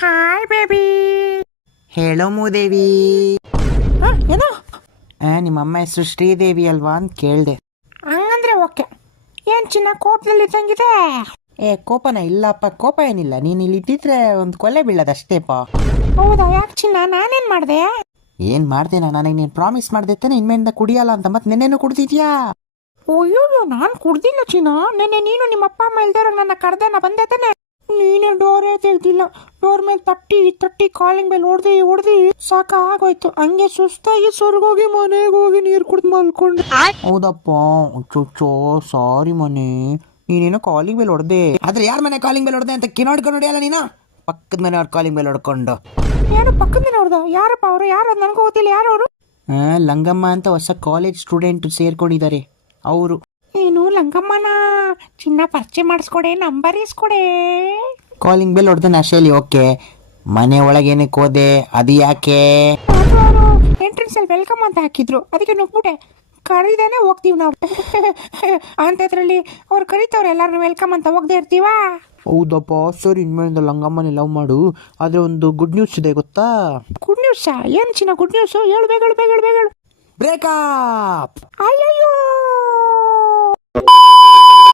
Hi baby. ಹೇಳೋ ಮೂದೇವಿ. ಏನೋ ನಿಮ್ಮ ಅಮ್ಮ ಹೆಸರು ಶ್ರೀದೇವಿ ಅಲ್ವಾ ಅಂತ ಕೇಳಿದೆ. ಹಂಗಂದ್ರೆ ಓಕೆ. ಏನ್ ಚಿನ್ನ ಕೋಪದಲ್ಲಿ ತಂಗಿದೆ? ಕೋಪನ ಇಲ್ಲಪ್ಪ, ಕೋಪ ಏನಿಲ್ಲ. ನೀನು ಇಲ್ಲಿ ಇದ್ದಿದ್ರೆ ಒಂದು ಕೊಲೆ ಬೀಳೋದಷ್ಟೇಪ. ಹೌದಾ? ಯಾಕೆ ಚಿನ್ನ, ನಾನೇನ್ ಮಾಡ್ದೆ? ಏನ್ ಮಾಡ್ದೆ? ನನಗೆ ನೀನು ಪ್ರಾಮಿಸ್ ಮಾಡ್ದೆ ತಾನೆ ಇನ್ಮೇಲಿಂದ ಕುಡಿಯಲ್ಲ ಅಂತ. ಮತ್ತೆ ನೆನ್ನೆನೂ ಕುಡ್ದಿದ್ಯಾ? ಅಯ್ಯೋ, ನಾನು ಕುಡ್ದಿಲ್ಲ ಚಿನ್ನ. ನೆನ್ನೆ ನೀನು ನಿಮ್ಮ ಅಪ್ಪ ಅಮ್ಮ ಇಲ್ದಾರ ನನ್ನ ಕರ್ದೆ, ನಾ ಬಂದೆ ತಾನೆ. ನೀನೇ ಡೋರೇ ತೆಗ್ದಿಲ್ಲ. ಡೋರ್ ಮೇಲೆ ತಟ್ಟಿ ಕಾಲಿಂಗ್ ಮೇಲೆ ಹೊಡ್ದಿ ಸಾಕಾಗೋಯ್ತು. ಹಂಗೆ ಸುಸ್ತಾಗಿ ಸ್ವರ್ಗೋಗಿ ಮನೆಗೆ ಹೋಗಿ ನೀರು ಕುಡ್ದು ಮಲ್ಕೊಂಡು. ಹೌದಪ್ಪ, ಚೊಚ್ಚೋ ಸಾರಿ ಮನೆ. ನೀನೇನೋ ಕಾಲಿಂಗ್ ಬೆಲ್ ಹೊಡೆದೆ, ಆದ್ರೆ ಯಾರ ಮನೆ ಕಾಲಿಂಗ್ ಬೆಲ್ ಹೊಡೆದೆ ಅಂತ ಕಿನೋಡ್ಕೊಂಡು ಹೊಡೆಯಲ್ಲ ನೀನು. ಪಕ್ಕದ ಮನೆ ಅವ್ರ ಕಾಲಿಂಗ್ ಬೆಲ್ ಹೊಡ್ಕೊಂಡು. ಏನು ಪಕ್ಕದ ಮನೆ ಹೊಡೆದ? ಯಾರಪ್ಪ ಅವರು? ಯಾರು? ನನಗೂ ಗೊತ್ತಿಲ್ಲ. ಯಾರು ಅವರು? ಲಂಗಮ್ಮ ಅಂತ ಹೊಸ ಕಾಲೇಜ್ ಸ್ಟೂಡೆಂಟ್ ಸೇರ್ಕೊಂಡಿದ್ದಾರೆ ಅವರು. ಏನು ಲಂಗಮ್ಮನ? ಚಿನ್ನ ಪರಿಚಯ ಮಾಡಿಸ್ಕೊಡೆ, ನಂಬರ್ ಇಸ್ಕೊಡೆ. ಕಾಲಿಂಗ್ ಬೆಲ್ ಹೊಡೆದ ನಶೆಯಲ್ಲಿ. ಓಕೆ, ಮನೆ ಒಳಗೇನಕ್ಕೆ ಹೋದೆ? ಅದು ಯಾಕೆ? ಎಂಟ್ರೆನ್ಸ್ ಅಲ್ಲಿ ವೆಲ್ಕಮ್ ಅಂತ ಹಾಕಿದ್ರು, ಅದಕ್ಕೆ ನುಗ್ಬಿಟ್ಟೆ. ಕರೀದೇನೆ ಹೋಗ್ತೀವಿ ನಾವು ಅಂತದ್ರಲ್ಲಿ ಅವ್ರು ಕರೀತವ್ರು ಎಲ್ಲಾರು ವೆಲ್ಕಮ್ ಅಂತ ಹೋಗದೆ ಇರ್ತೀವಾ? ಹೌದಪ್ಪ, ಸರಿ. ಇನ್ಮೇಲಿಂದ ಲಂಗಮ್ಮನೆ ಲವ್ ಮಾಡು. ಆದ್ರೆ ಒಂದು ಗುಡ್ ನ್ಯೂಸ್ ಇದೆ, ಗೊತ್ತಾ? Good news? ಏನು ಚಿನ್ನ ಗುಡ್ ನ್ಯೂಸ್? ಹೇಳು ಬೇಗ. ಬ್ರೇಕಪ್. ಅಯ್ಯಯ್ಯೋ,